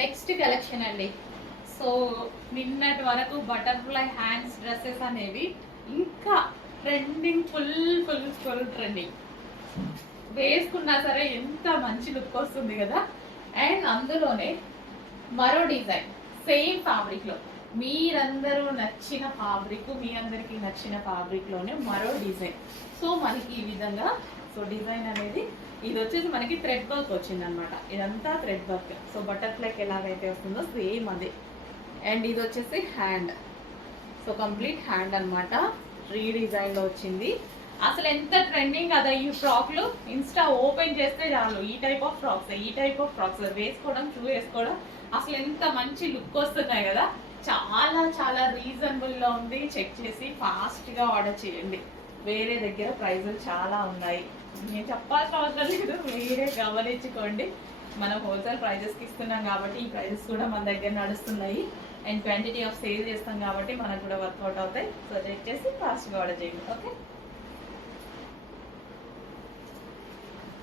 Next collection అండి. So నిన్నటి వరకు బటర్ఫ్లై హ్యాండ్స్ డ్రెస్సెస్ అనేవి ఇంకా trending, full full full trending. వేసుకున్నా సరే ఎంత మంచి లుక్ వస్తుంది కదా. అండ్ అందులోనే మరో డిజైన్ సేమ్ ఫ్యాబ్రిక్లో మీరందరూ నచ్చిన ఫ్యాబ్రిక్, మీ అందరికీ నచ్చిన ఫ్యాబ్రిక్లోనే మరో డిజైన్. సో మనకి ఈ విధంగా సో డిజైన్ అనేది ఇది వచ్చేసి మనకి థ్రెడ్ వర్క్ వచ్చింది అనమాట. ఇదంతా థ్రెడ్ వర్క్. సో బటర్ఫ్లైకి ఎలాగైతే వస్తుందో సేమ్ అదే. అండ్ ఇది వచ్చేసి హ్యాండ్. సో కంప్లీట్ హ్యాండ్ అనమాట, రీడిజైన్లో వచ్చింది. అసలు ఎంత ట్రెండింగ్ కదా ఈ ఫ్రాక్లు. ఇన్స్టా ఓపెన్ చేస్తే చాలు ఈ టైప్ ఆఫ్ ఫ్రాక్స్ వేసుకోవడం, షూ వేసుకోవడం అసలు ఎంత మంచి లుక్ వస్తున్నాయి కదా. చాలా చాలా రీజనబుల్లో ఉంది. చెక్ చేసి ఫాస్ట్గా ఆర్డర్ చేయండి. వేరే దగ్గర ప్రైజులు చాలా ఉన్నాయి, నేను చెప్పాల్సిన అవసరం లేదు, వేరే గమనించుకోండి. మనం హోల్సేల్ ప్రైజెస్కి ఇస్తున్నాం కాబట్టి ఈ ప్రైజెస్ కూడా మన దగ్గర నడుస్తున్నాయి. అండ్ క్వాంటిటీ ఆఫ్ సేల్ చేస్తాం కాబట్టి మనకు కూడా వర్కౌట్ అవుతాయి. సో చెక్ చేసి ఫాస్ట్గా ఆర్డర్ చేయండి. ఓకే.